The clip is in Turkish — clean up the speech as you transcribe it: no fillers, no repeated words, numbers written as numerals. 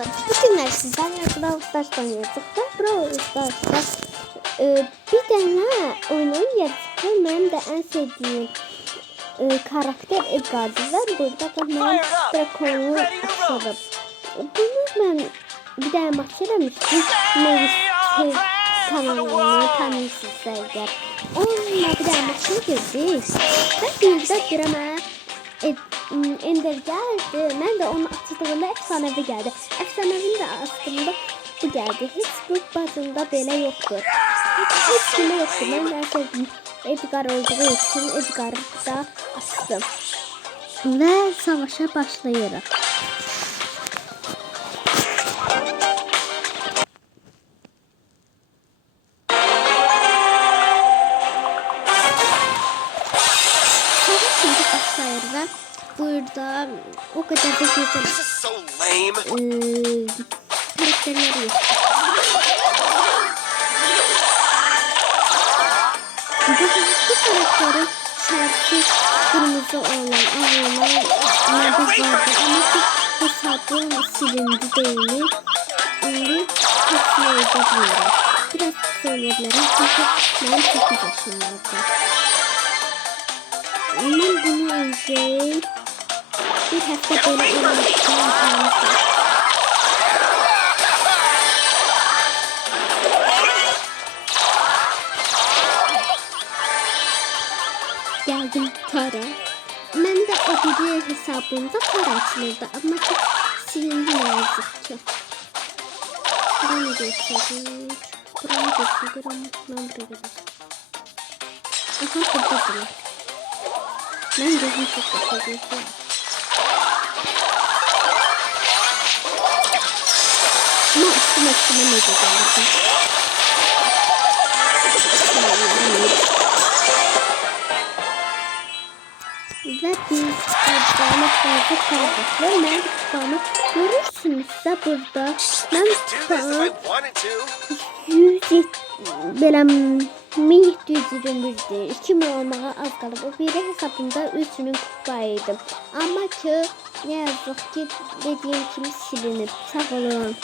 dostlar, bugünler sizlerle Brawl Stars oynayacağız. Brawl Stars'ta bir tane oyunun yarısı benim de en sevdiğim karakter Edgar'dır. Burada da ben Dracon'u açalım. Bunu ben bir tane maç eləmiştim. Melis kanalını tanıyorsunuz eğer. Onunla bir tane maçına girdik. Ben bir de drama Ender geldi. Ben de onu attığımda efsanevi geldi. Efsanevini de attığımda bu geldi. Hiç bu bazında böyle yoktur. Hiç bile yoktur. Ben de sevdim. Edgar olduğu için Edgar'ı da attım. Ve savaşa başlayırıq. Burada o kadar da güzel karakterleri yok. Bu karakterin şarkı kırmızı olan ağlanan nabız vardı ama bu hesabım silindi değil. Şimdi hepsini ödebilirim. Biraz söyleyebilirim çünkü ben 8 yaşındaydım. Ben bunu önce bir hafta böyle oynamıştım. Geldim Tara. Ben de o bir hesabımda Tara açılırdı ama çok silindi ne yazık ki. Buranı gösterdik. Buranı gösterdik ama ben buraya gidelim. Aha buradadılar. Ben gözüm çok bakıyorum. Ama üstüme ne geldi? Ve biz kurbağını fazla kaldık. Ve ben kurbağını görürsünüz de burada. Ben kurbağını 1721'dir. 2000 olmağa az kalıb. O biri hesabımda 3'ünün kurbağıydım. Ama ki ne yazık ki dediğim kimi silinib. Sağ olun.